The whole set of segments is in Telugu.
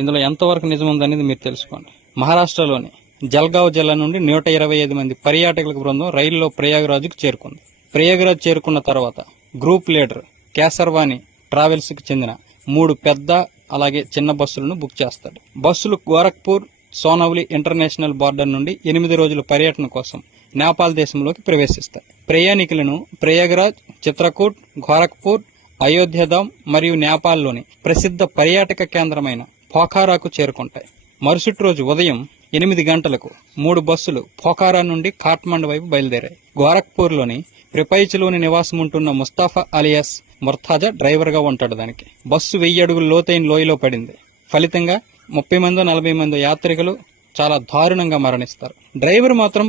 ఇందులో ఎంతవరకు నిజం ఉందనేది మీరు తెలుసుకోండి. మహారాష్ట్రలోని జల్గావ్ జిల్లా నుండి 125 మంది పర్యాటకుల బృందం రైలులో ప్రయాగరాజ్కు చేరుకుంది. ప్రయాగరాజ్ చేరుకున్న తర్వాత గ్రూప్ లీడర్ కేసర్వాణి ట్రావెల్స్ కు చెందిన 3 పెద్ద అలాగే చిన్న బస్సులను బుక్ చేస్తాడు. బస్సులు గోరఖ్పూర్ సోనౌలి ఇంటర్నేషనల్ బార్డర్ నుండి 8 రోజుల పర్యటన కోసం నేపాల్ దేశంలోకి ప్రవేశిస్తాయి. ప్రయాణికులను ప్రయాగరాజ్, చిత్రకూట్, గోరఖ్పూర్, అయోధ్యధామ్ మరియు నేపాల్లోని ప్రసిద్ధ పర్యాటక కేంద్రమైన పోఖారాకు చేరుకుంటాయి. మరుసటి రోజు ఉదయం 8 గంటలకు 3 బస్సులు పోఖారా నుండి కాఠ్మండు వైపు బయలుదేరాయి. గోరఖ్పూర్లోని ప్రిపైచ్లోని నివాసం ఉంటున్న ముస్తాఫా అలియాస్ ముర్తాజా డ్రైవర్గా ఉంటాడు. దానికి బస్సు 1000 అడుగుల లోతైన లోయలో పడింది. ఫలితంగా 30 మందో 40 మందో యాత్రికులు చాలా దారుణంగా మరణిస్తారు. డ్రైవర్ మాత్రం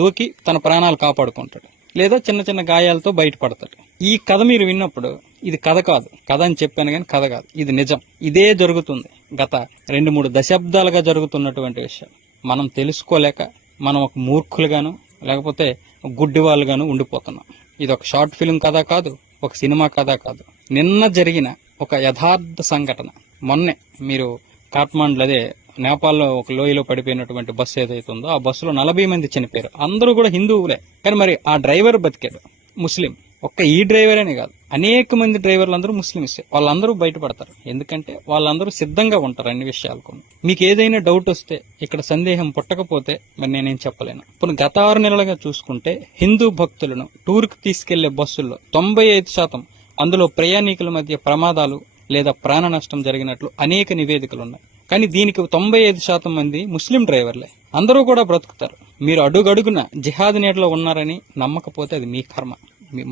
దూకి తన ప్రాణాలు కాపాడుకుంటాడు లేదా చిన్న చిన్న గాయాలతో బయటపడతాడు. ఈ కథ మీరు విన్నప్పుడు ఇది కథ కాదు, కథ అని చెప్పాను కానీ కథ కాదు, ఇది నిజం. ఇదే జరుగుతుంది. గత 2-3 దశాబ్దాలుగా జరుగుతున్నటువంటి విషయం మనం తెలుసుకోలేక మనం ఒక మూర్ఖులుగాను లేకపోతే గుడ్డి వాళ్ళుగాను ఉండిపోతున్నాం. ఇది ఒక షార్ట్ ఫిల్మ్ కథ కాదు, ఒక సినిమా కథ కాదు. నిన్న జరిగిన ఒక యథార్థ సంఘటన. మొన్నే మీరు కాఠ్మండు అదే నేపాల్లో ఒక లోయలో పడిపోయినటువంటి బస్సు ఏదైతే ఉందో ఆ బస్సులో 40 మంది చనిపోయారు. అందరూ కూడా హిందువులే. కానీ మరి ఆ డ్రైవర్ బతికాడు, ముస్లిం. ఒక్క ఈ డ్రైవర్ అనే కాదు, అనేక మంది డ్రైవర్లు అందరూ ముస్లిమ్సే. వాళ్ళందరూ బయటపడతారు. ఎందుకంటే వాళ్ళందరూ సిద్ధంగా ఉంటారు అన్ని విషయాలకు. మీకు ఏదైనా డౌట్ వస్తే, ఇక్కడ సందేహం పుట్టకపోతే మరి నేనేం చెప్పలేను. ఇప్పుడు గత 6 నెలలుగా చూసుకుంటే హిందూ భక్తులను టూర్కి తీసుకెళ్లే బస్సుల్లో 95% అందులో ప్రయాణికుల మధ్య ప్రమాదాలు లేదా ప్రాణ నష్టం జరిగినట్లు అనేక నివేదికలు ఉన్నాయి. కానీ దీనికి 95% మంది ముస్లిం డ్రైవర్లే. అందరూ కూడా బ్రతుకుతారు. మీరు అడుగడుగున జిహాద్ నీడలో ఉన్నారని నమ్మకపోతే అది మీ కర్మ.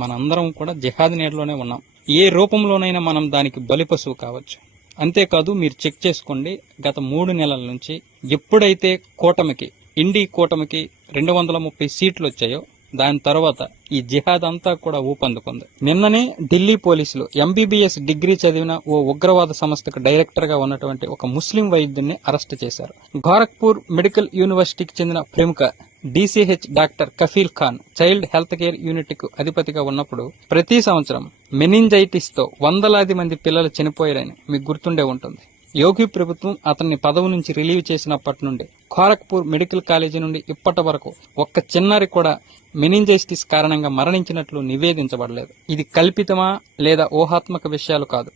మనందరం కూడా జిహాద్ నీడలోనే ఉన్నాం. ఏ రూపంలోనైనా మనం దానికి బలిపశువు కావచ్చు. అంతేకాదు, మీరు చెక్ చేసుకోండి, గత 3 నెలల నుంచి ఎప్పుడైతే ఇండి కూటమికి 230 సీట్లు వచ్చాయో దాని తర్వాత ఈ జిహాద్ అంతా కూడా ఊపందుకుంది. నిన్ననే ఢిల్లీ పోలీసులు ఎంబీబీఎస్ డిగ్రీ చదివిన ఓ ఉగ్రవాద సంస్థకు డైరెక్టర్ గా ఉన్నటువంటి ఒక ముస్లిం వైద్యుడిని అరెస్ట్ చేశారు. గోరఖ్పూర్ మెడికల్ యూనివర్సిటీకి చెందిన ప్రముఖ DCH doctor Kafeel Khan child health care unit కు అధిపతిగా ఉన్నప్పుడు ప్రతి సంవత్సరం మెనింజైటిస్ తో వందలాది మంది పిల్లలు చనిపోయారని మీకు గుర్తుండే ఉంటుంది. యోగి ప్రభుత్వం అతన్ని పదవి నుంచి రిలీవ్ చేసినప్పటి నుండి గోరఖ్పూర్ మెడికల్ కాలేజీ నుండి ఇప్పటి వరకు ఒక్క చిన్నారి కూడా మెనింజైటిస్ కారణంగా మరణించినట్లు నివేదించబడలేదు. ఇది కల్పితమా లేదా ఊహాత్మక విషయాలు కాదు.